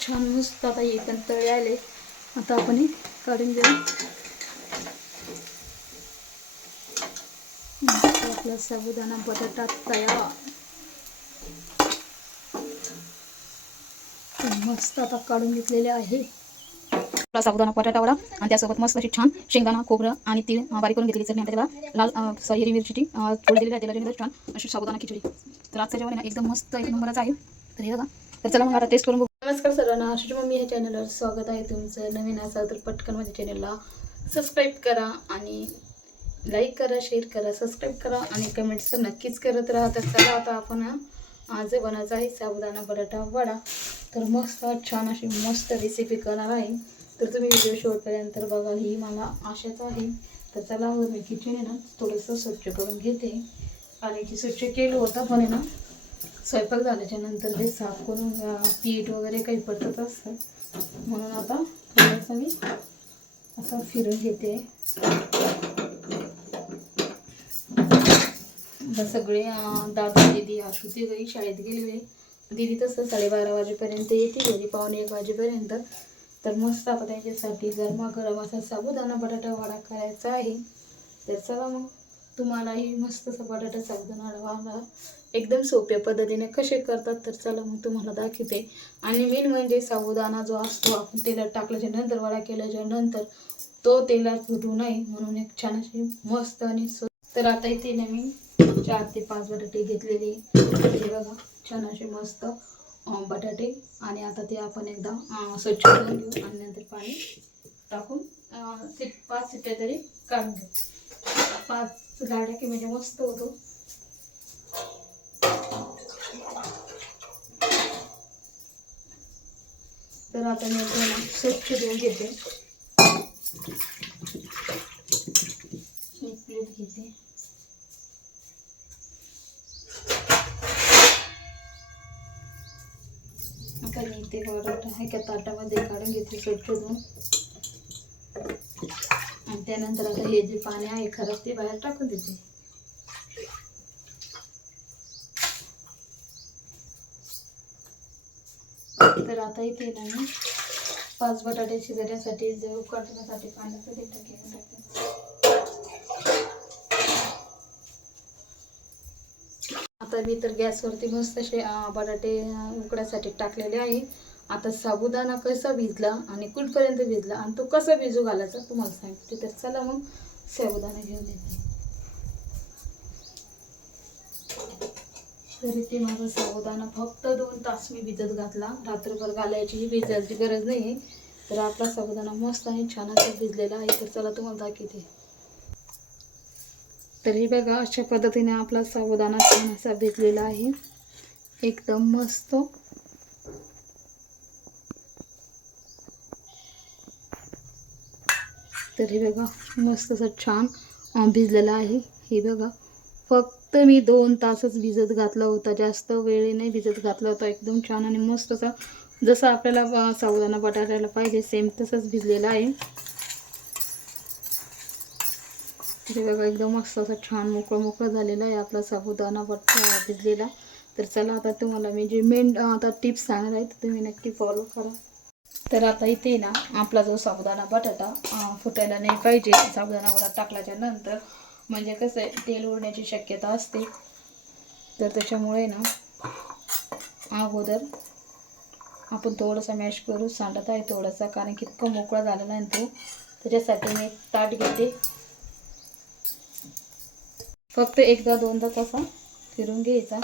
छान मस्त आता हे पण तळे आले. आता आपण हे काढून घेऊ. आपला साबुदाणा बटाटा तयार. मस्त आता काढून घेतलेले आहे आपला साबुदाणा बटाटा वडा. आणि त्यासोबत मस्त अशी छान शेंगदाणा खोबरं आणि तीळ बारीक करून घेतलेली चटणी. आणि त्याला लाल हिरवी मिरची फोड दिलेली आहे. त्याला छान अशी साबुदाणा खिचडी. तर आजचं जेवण एकदम मस्त एक नंबरच आहे. तर हे बघा. तर चला मग आता टेस्ट करून बघू. नमस्कार सर्वांना, आशिष मम्मी ह्या चॅनलवर स्वागत आहे तुमचं. नवीन असाल तर पटकन माझ्या चॅनलला सबस्क्राईब करा आणि लाईक करा, शेअर करा, सबस्क्राईब करा आणि कमेंट्स तर नक्कीच करत राहा. तर चला आता आपण आज बनवायचं आहे साबुदाणा बटाटा वडा. तर मस्त छान अशी मस्त रेसिपी करणार आहे. तर तुम्ही व्हिडिओ शेवटपर्यंत बघा, ही मला आशाच आहे. तर चला मी किचन आहे ना थोडंसं स्वच्छ करून घेते. आणि की स्वच्छ केलं होतं पण आहे ना स्वयंपाक झाल्याच्या नंतर हे साफ करून पीठ वगैरे काही पडत असतं. म्हणून आता थोडंसं मी असं फिरून घेते. सगळे दादा दीदी आशू ते घरी शाळेत गेलेले. दीदी तसं 12:30 वाजेपर्यंत येते घरी, 12:45 वाजेपर्यंत. तर मस्त आता त्यांच्यासाठी गरमागरम असा साबुदाणा बटाटा वडा करायचा आहे. तर चला मग तुम्हालाही मस्त असा बटाटा साबुदाणा वडा एकदम सोप्या पद्धतीने कसे करतात तर चला मग तुम्हाला दाखवते. आणि मेन म्हणजे साबुदाणा जो असतो आपण तेलात टाकल्याच्या नंतर वडा केल्याच्या नंतर तो तेलात फुटू नये म्हणून एक छान अशी मस्त आणि तर आता इथे ना मी 4 ते 5 बटाटे घेतलेले. हे बघा छान असे मस्त बटाटे. आणि आता ते आपण एकदा स्वच्छ करून घेऊ आणि नंतर पाणी टाकून 5 शिट्ट्या तरी काढून घेऊ. 5 गाड्या की म्हणजे मस्त होतो. तर आता मी स्वच्छ धुवून घेते. एक प्लेट घेते. आता मी ते बटाटा एका ताटामध्ये काढून घेते स्वच्छ धुवून. आणि त्यानंतर आता हे जे पाणी आहे खरंच ते बाहेर टाकून देते. तर आता इथे ना मी 5 बटाटे शिजवण्यासाठी उकळण्यासाठी पाण्याचं ते टाकून टाकते. आता मी तर गॅसवरती मस्त असे बटाटे उकळण्यासाठी टाकलेले आहे. आता साबुदाणा कसा भिजला आणि कुठपर्यंत भिजला आणि तो कसा भिजू घालायचा तुम्हाला सांगते. तर चला मग साबुदाणा घेऊन येते. तर इथे माझा साबुदाणा फक्त 2 तास मी भिजत घातला. रात्रभर घालायची भिजायची गरज नाही. तर आपला साबुदाणा मस्त आणि छान असा भिजलेला आहे. तर चला तुम्हाला दाखवते. तरी बघा अशा पद्धतीने आपला साबुदाणा छान असा भिजलेला आहे एकदम मस्त. तरी बघा मस्त असं छान भिजलेला आहे. हे बघा फक्त मी 2 तासच भिजत घातला होता, जास्त वेळ नाही भिजत घातला होता. एकदम छान आणि मस्त असा जसं आपल्याला साबुदाणा बटाट्याला पाहिजे सेम तसंच भिजलेला आहे. हे बघा एकदम मस्त असं छान मोकळं झालेला आहे आपला साबुदाणा बटाटा भिजलेला. तर चला आता तुम्हाला मी जे मेन आता टिप्स सांगणार आहे तुम्ही नक्की फॉलो करा. तर आता इथे ना आपला जो साबुदाणा बटाटा फुटायला नाही पाहिजे. साबुदाणा वडा टाकल्याच्या नंतर म्हणजे कसं आहे तेल उडण्याची शक्यता असते. तर त्याच्यामुळे ना अगोदर आपण थोडंसं मॅश करू सांडत आहे थोडासा, कारण की इतकं मोकळा झालेला आहे तो. त्याच्यासाठी मी एक ताट घेते. फक्त एकदा दोनदा तसा फिरून घ्यायचा.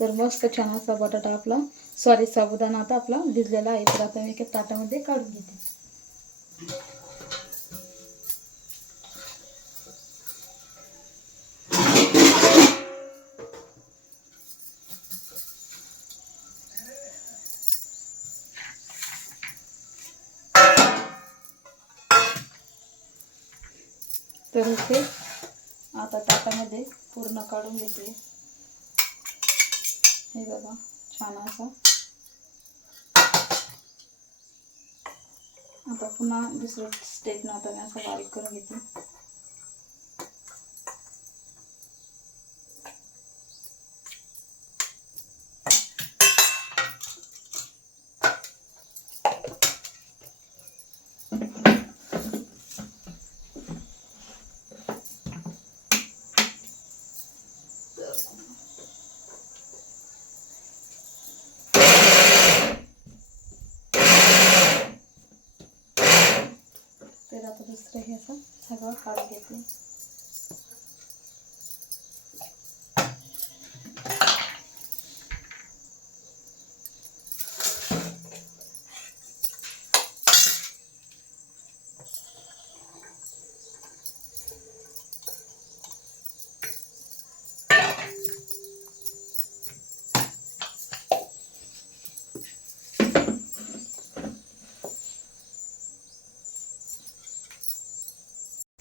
तर मस्त छान असा बटाटा आपला साबुदाणा आता आपला भिजलेला आहे. तर आता मी एका ताटामध्ये काढून घेते. तर इथे आता ताटामध्ये पूर्ण काढून घेते. हे बघा छान असा. आता पुन्हा दुसरं स्टेपनं आता मी असं बारीक करून घेते. तर आता दुसरं हे असं सगळं काढून घेते.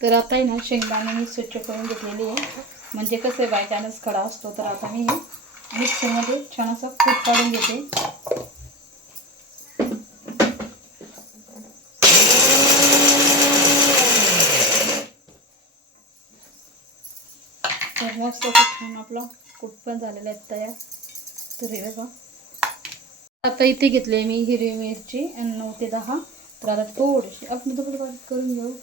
तर आता आहे ना शेंगदाणे मी स्वच्छ करून घेतलेली आहे. म्हणजे कसं आहे बाय चान्स खडा असतो तर आता मी मिक्सरमध्ये छान असं कूट काढून घेते. तर मस्त असं छान आपला कूट पण झालेला आहे तयार. तर हे बघा आता इथे घेतले मी हिरवी मिरची 9 ते 10. तर आता थोडीशी आपण थोडी बारीक करून घेऊ.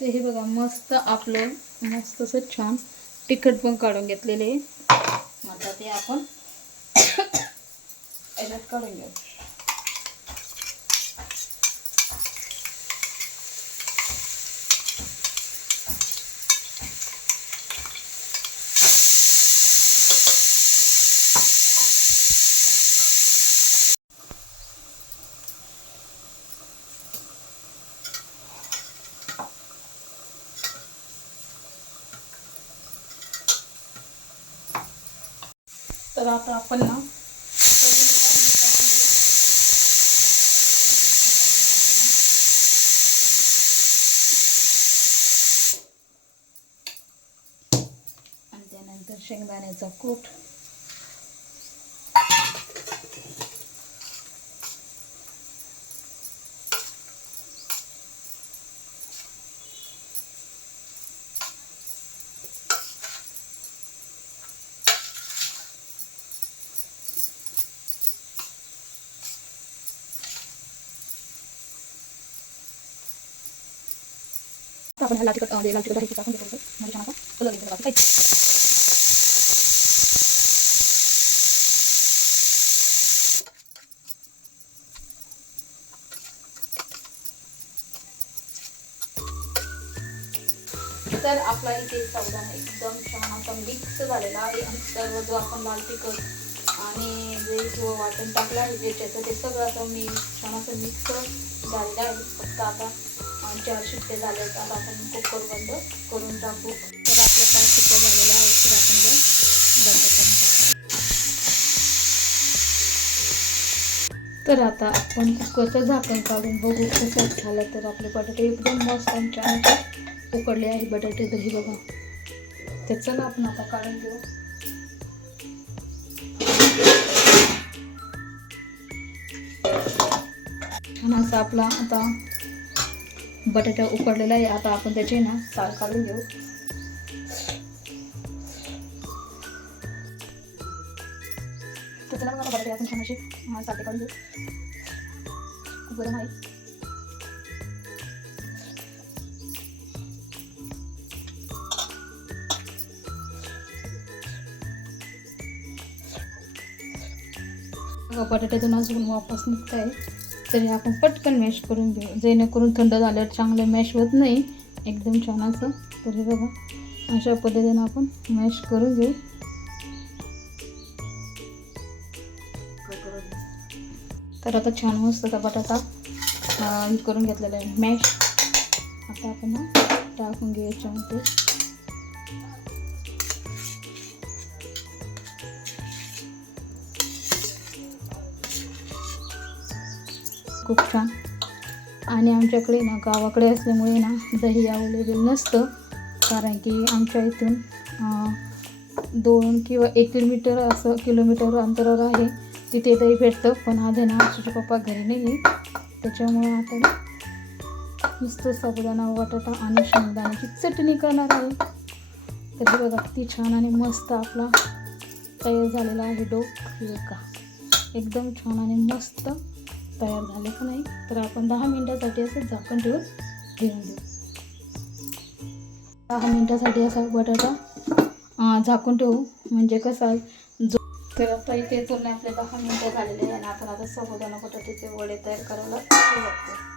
ते हे बघा मस्त आपलं मस्त असं छान तिखट पण काढून घेतलेले. आता ते आपण याच्यात काढून घेऊ. तर आता आपण ना आणि त्यानंतर शेंगदाण्याचा कूट. आपण लाल तिखट टाकून घेतो म्हणजे छान आता कलर येतो बाकी काही. तर आपला इथे साबुदाणा एकदम छान असा मिक्स झालेला आहे. आणि सर्व जो आपण लाल तिखट आणि जे जो वाटण टाकलं आहे मिरच्याचं ते सगळं असं मी छान असं मिक्स झालेलं आहे. फक्त आता 4 शिट्टे झाले तर आता आपण कुकर बंद करून टाकू. तर आपलं 5 शिट्टे झालेलं आहे तर आपण गॅस बंद करून टाकू. तर आता आपण कुकरचं झाकण काढून बघू कसं झालं. तर आपले बटाटे एकदम मस्त आणि छान उकडले आहे बटाटे. तर हे बघा ते चला आपण आता काढून घेऊ. छान असा आपला आता बटाटा उकडलेला आहे. आता आपण त्याचे ना साल काढून घेऊ. तर चला बघा बटाटे आपण छान असे साल काढून घेऊ. खूप गरम आहे. बटाट्यातून अजून वापस निघत आहे. तरी आपण पटकन मॅश करून घेऊ जेणेकरून थंड झाल्यावर चांगलं मॅश होत नाही एकदम छान असं. तर हे बघा अशा पद्धतीने आपण मॅश करून घेऊ. तर आता छान मस्त बटाटा करून घेतलेला आहे मॅश. आता आपण टाकून घेऊ याच्यामध्ये. खूप छान. आणि आमच्याकडे ना गावाकडे असल्यामुळे ना दही अवेलेबल नसतं. कारण की आमच्या इथून 2 किंवा 1 किलोमीटर अंतरावर आहे तिथे दही भेटतं. पण आज आहे ना आमचे पप्पा घरी नाही त्याच्यामुळे आता नुसतं साबुदाणा बटाटा आणि शेंगदाण्याची चटणी करणार आहे. तर हे बघा किती छान आणि मस्त आपला तयार झालेला आहे डो. का एकदम छान आणि मस्त तयार झाले का नाही. तर आपण 10 मिनिटासाठी असं झाकण ठेवून घेऊन देऊ. 10 मिनिटासाठी असा बटाटा झाकून ठेवू, म्हणजे कसं जो. तर आता इथे पूर्ण आपले 10 मिनिटं झालेले आहे आणि आपण आता साबुदाणा बटाट्याचे वडे तयार करायला सुरुवात करू.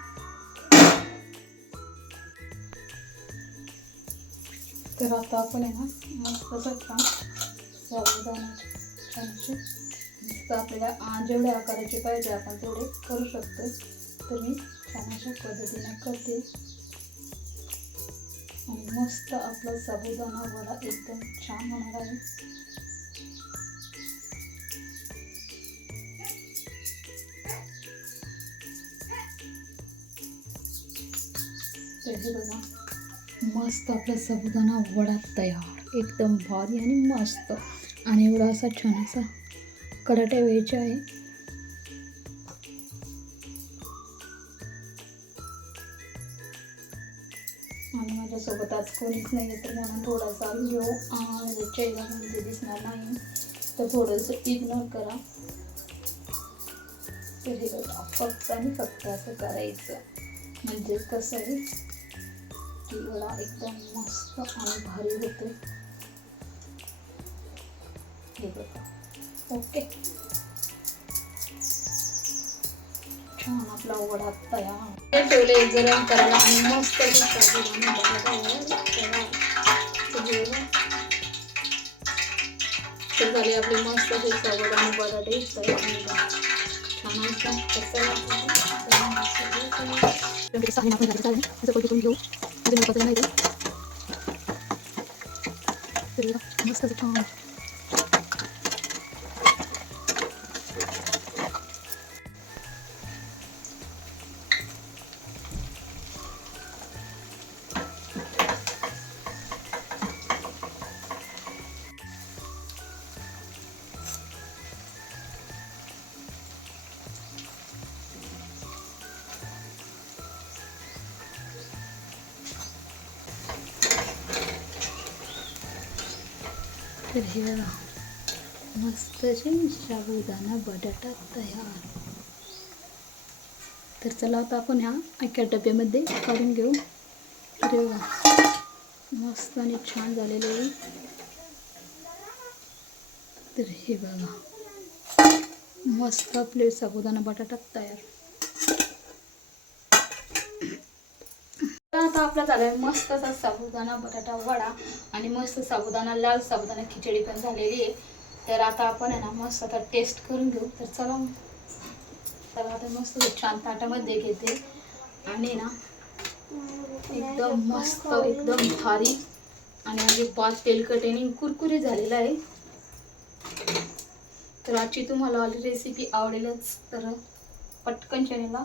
तर आता आपण आहे ना मस्त छान साबुदाणा छानसे मस्त आपल्याला जेवढ्या आकाराचे पाहिजे आपण तेवढे करू शकतो. तर मी छान अशा पद्धतीने करते आणि मस्त आपला साबुदाणा वडा एकदम छान होणार आहे. तर हे बघा मस्त आपला साबुदाणा वडा तयार, एकदम भारी आणि मस्त. आणि एवढा असा छान असा कराटे व्हायचे आहे. आणि माझ्यासोबत आज कोणीच नाही आहे, तर म्हणून थोडासा व्हिडिओ चेहऱ्यामध्ये दिसणार नाही, तर थोडंसं इग्नोर करा. तर हे बघा फक्त आणि फक्त असं करायचं, म्हणजे कसं आहे की वडा एकदम मस्त आणि भारी होते. हे बघा ओके, छान आपला वडा तयार. ठेवले गरम करायला आणि मस्त झाले आपले मस्त हे साबुदाणा बटाटे तयार. छान घेऊ मस्त छान. तर हे बघा मस्त साबुदाणा बटाटा तयार. तर चला आता आपण ह्या एका डब्यामध्ये काढून घेऊ. तर बघा मस्त आणि छान झालेले आहे. तर हे बघा मस्त आपले साबुदाणा बटाटा तयार. आता आपला झाला आहे मस्त असा साबुदाणा बटाटा वडा आणि मस्त साबुदाणा लाल साबुदाणा खिचडी पण झालेली आहे. तर आता आपण आहे ना मस्त आता टेस्ट करून घेऊ. तर चला आता मस्त छान ताटामध्ये घेते आणि ना एकदम मस्त एकदम भारी आणि अजिबात तेलकट आणि कुरकुरी झालेला आहे. तर आजची तुम्हाला रेसिपी आवडेलच, तर पटकन चॅनलला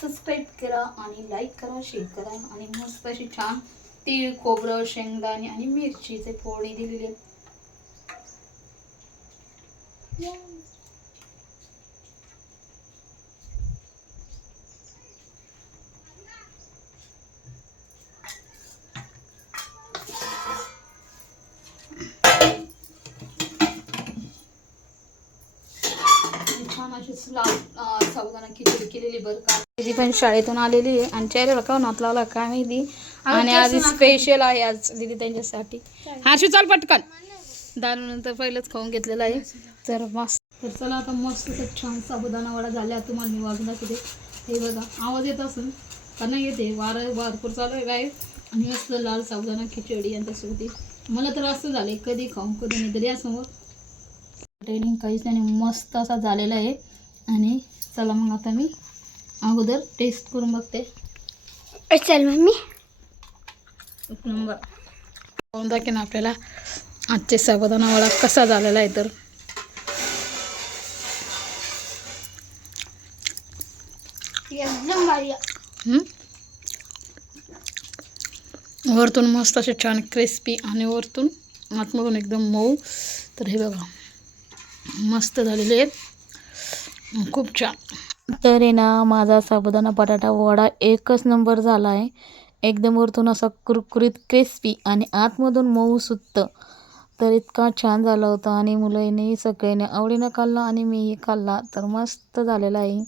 सबस्क्राईब करा आणि लाईक करा, शेअर करा. आणि मस्त अशी छान तीळ, खोबरं, शेंगदाणे आणि मिरचीचे फोडणी दिलेली आहे. छान अशी साबुदाणा खिचडी केलेली बरं का. ती पण शाळेतून आलेली आहे आणि चेहऱ्याला का नात लावला काय माहिती. आणि आज स्पेशल आहे आज दिदी त्यांच्यासाठी. हर्षू चाल पटकन, दारूनंतर पहिलंच खाऊन घेतलेलं आहे. तर मस्त. तर चला आता मस्त छान साबुदाणा वडा झाला. तुम्हाला मी वाजून दाखवते. हे बघा आवाज येत असेल का नाही येते, वारं भरपूर चालू आहे काय. आणि मस्त लाल साबुदाणा खिचडी यांच्यासोबत मला तर असं झालं कधी खाऊन कधी नाही. तरी यासमोर ट्रेनिंग काहीच नाही, मस्त असा झालेला आहे. आणि चला मग आता मी अगोदर टेस्ट करून बघते. चल मम्मी पाहून दाखव ना आपल्याला आजचे साबुदाणा वडा कसा झालेला आहे. तर वरतून मस्त असे छान क्रिस्पी आणि वरतून आतमधून एकदम मऊ. तर हे बघा मस्त झालेले आहेत, खूप छान. तर आहे ना माझा साबुदाणा बटाटा वडा एकच नंबर झाला आहे. एकदम वरतून असा कुरकुरीत क्रिस्पी आणि आतमधून मऊ सुद्ध. तर इतका छान झाला होता आणि मुलांनी सगळ्यांनी आवडीनं खाल्ला आणि मीही खाल्ला. तर मस्त झालेला आहे.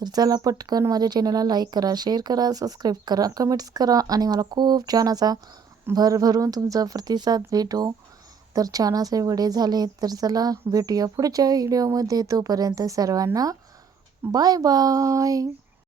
तर चला पटकन माझ्या चॅनलला लाईक करा, शेअर करा, सबस्क्राईब करा, कमेंट्स करा आणि मला खूप छान असा भरभरून तुमचा प्रतिसाद भेटो. तर छान असे व्हिडिओ झाले. तर चला भेटूया पुढच्या व्हिडिओमध्ये. तोपर्यंत सर्वांना बाय बाय.